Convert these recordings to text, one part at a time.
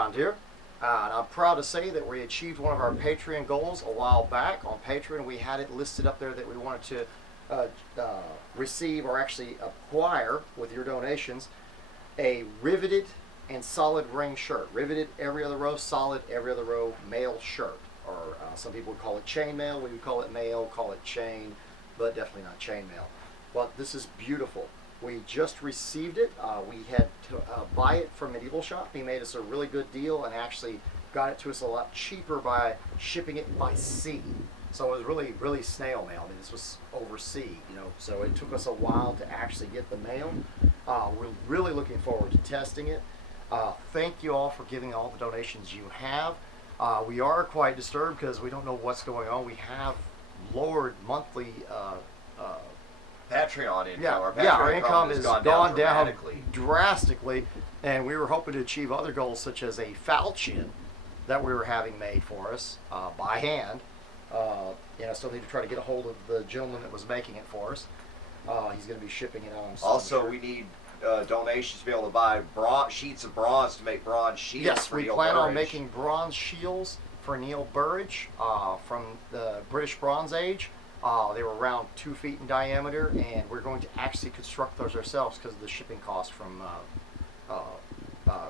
around here. And I'm proud to say that we achieved one of our Patreon goals a while back. On Patreon, we had it listed up there that we wanted to receive or actually acquire with your donations a riveted and solid ring shirt. Riveted every other row, solid every other row Maille shirt. Or some people would call it chain mail, we would call it Maille, call it chain, but definitely not chain mail. But this is beautiful. We just received it. We had to buy it from Medieval Shop. He made us a really good deal and actually got it to us a lot cheaper by shipping it by sea. So it was really, really snail mail. I mean, this was overseas, you know, so it took us a while to actually get the mail. We're really looking forward to testing it. Thank you all for giving all the donations you have. We are quite disturbed because we don't know what's going on. We have lowered monthly Patreon income. yeah, Our Patreon our income has gone down dramatically. drastically, and we were hoping to achieve other goals such as a falchion that we were having made for us by hand. Still need to try to get a hold of the gentleman that was making it for us. He's going to be shipping it on. Also, we need donations to be able to buy sheets of bronze to make bronze shields. Yes, for we Neil plan on Burridge. making bronze shields for Neil Burridge from the British Bronze Age. They were around 2 feet in diameter, and we're going to actually construct those ourselves because of the shipping cost from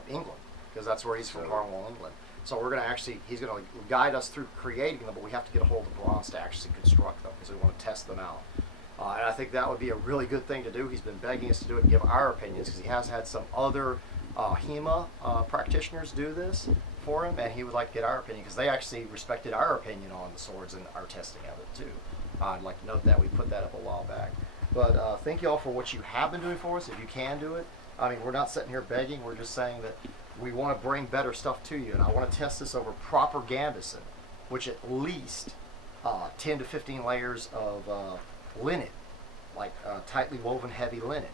England, because that's where he's from, Cornwall, England. So we're going to he's going to guide us through creating them, but we have to get a hold of bronze to actually construct them because we want to test them out. And I think that would be a really good thing to do. He's been begging us to do it and give our opinions because he has had some other HEMA practitioners do this for him, and he would like to get our opinion because they actually respected our opinion on the swords and our testing of it too. I'd like to note that we put that up a while back. But thank you all for what you have been doing for us. If you can do it, I mean, we're not sitting here begging. We're just saying that we want to bring better stuff to you, and I want to test this over proper gambeson, which at least 10 to 15 layers of linen, like tightly woven heavy linen,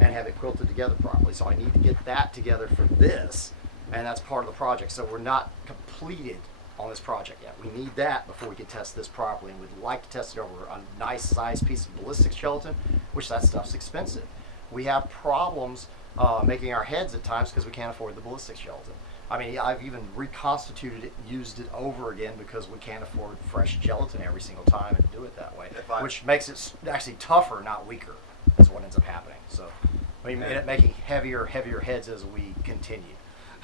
and have it quilted together properly. So I need to get that together for this, and that's part of the project. So we're not completed on this project yet. We need that before we can test this properly, and we'd like to test it over a nice size piece of ballistic gelatin, which that stuff's expensive. We have problems making our heads at times because we can't afford the ballistic gelatin. I mean, I've even reconstituted it, used it over again because we can't afford fresh gelatin every single time and do it that way, which makes it actually tougher, not weaker, is what ends up happening. So we end up making heavier heads as we continue.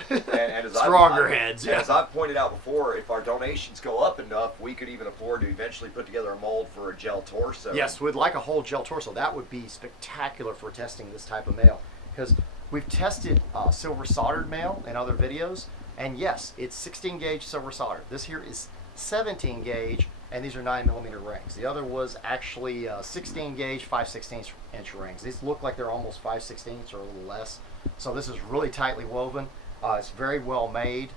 And as Stronger heads. Yeah. As I've pointed out before, if our donations go up enough, we could even afford to eventually put together a mold for a gel torso. Yes, we'd like a whole gel torso. That would be spectacular for testing this type of mail, because we've tested silver soldered mail in other videos, and yes, it's 16 gauge silver soldered. This here is 17 gauge, and these are 9mm rings. The other was actually 16 gauge 5/16 inch rings. These look like they're almost 5/16 or a little less. So this is really tightly woven. It's very well made.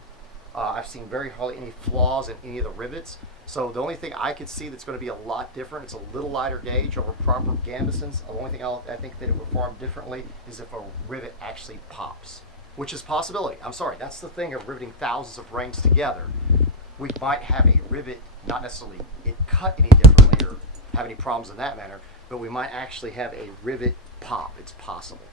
I've seen very hardly any flaws in any of the rivets. So the only thing I could see that's going to be a lot different, it's a little lighter gauge over proper gambesons. The only thing I think that it would form differently is if a rivet actually pops, which is a possibility. I'm sorry, that's the thing of riveting thousands of rings together. We might have a rivet, not necessarily it cut any differently or have any problems in that manner, but we might actually have a rivet pop. It's possible.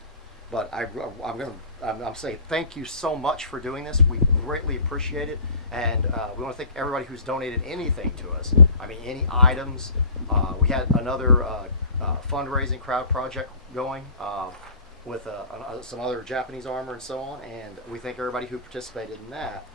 But I'm saying thank you so much for doing this. We greatly appreciate it, and we want to thank everybody who's donated anything to us. I mean, any items. We had another fundraising crowd project going with some other Japanese armor and so on, and we thank everybody who participated in that.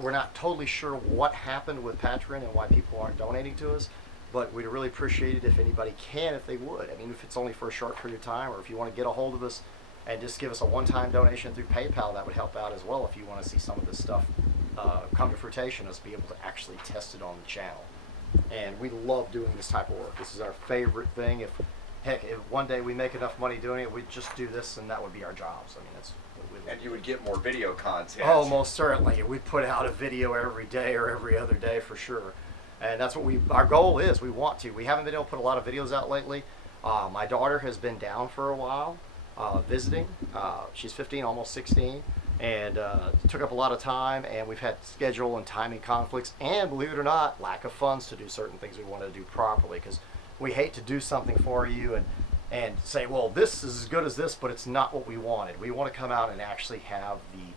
We're not totally sure what happened with Patreon and why people aren't donating to us. But we'd really appreciate it if anybody can, if they would. I mean, if it's only for a short period of time, or if you want to get a hold of us and just give us a one-time donation through PayPal, that would help out as well if you want to see some of this stuff come to fruition, us be able to actually test it on the channel. And we love doing this type of work. This is our favorite thing. If one day we make enough money doing it, we'd just do this and that would be our jobs. I mean, that's what we And you would get more video content. Oh, most certainly. We'd put out a video every day or every other day for sure. And that's what our goal is. We want to. We haven't been able to put a lot of videos out lately. My daughter has been down for a while visiting. She's 15, almost 16, and it took up a lot of time, and we've had schedule and timing conflicts, and believe it or not, lack of funds to do certain things we want to do properly, because we hate to do something for you and say, well, this is as good as this, but it's not what we wanted. We want to come out and actually have the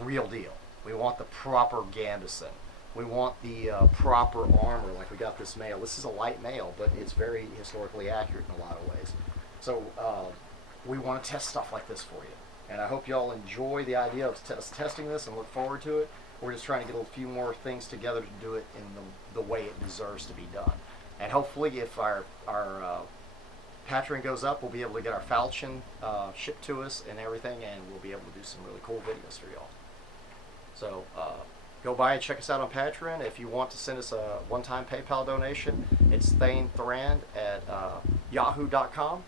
real deal. We want the proper gambeson. We want the proper armor, like we got this Maille. This is a light Maille, but it's very historically accurate in a lot of ways. So we want to test stuff like this for you. And I hope y'all enjoy the idea of us testing this and look forward to it. We're just trying to get a few more things together to do it in the way it deserves to be done. And hopefully if our Patreon goes up, we'll be able to get our falchion shipped to us and everything, and we'll be able to do some really cool videos for y'all. So go by and check us out on Patreon. If you want to send us a one-time PayPal donation, it's thaneThrand at yahoo.com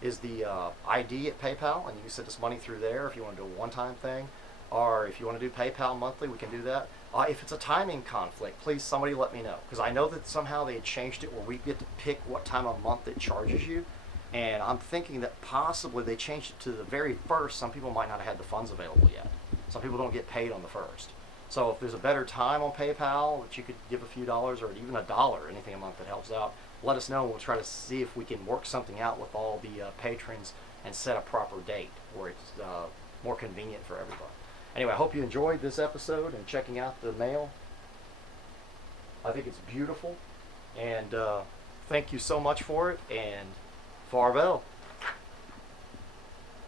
is the ID at PayPal, and you can send us money through there if you want to do a one-time thing, or if you want to do PayPal monthly, we can do that. If it's a timing conflict, please somebody let me know, because I know that somehow they had changed it where we get to pick what time of month it charges you, and I'm thinking that possibly they changed it to the very first. Some people might not have had the funds available yet. Some people don't get paid on the first. So if there's a better time on PayPal that you could give a few dollars or even $1, anything a month that helps out, let us know, and we'll try to see if we can work something out with all the patrons and set a proper date where it's more convenient for everybody. Anyway, I hope you enjoyed this episode and checking out the Maille. I think it's beautiful, and thank you so much for it, and farewell.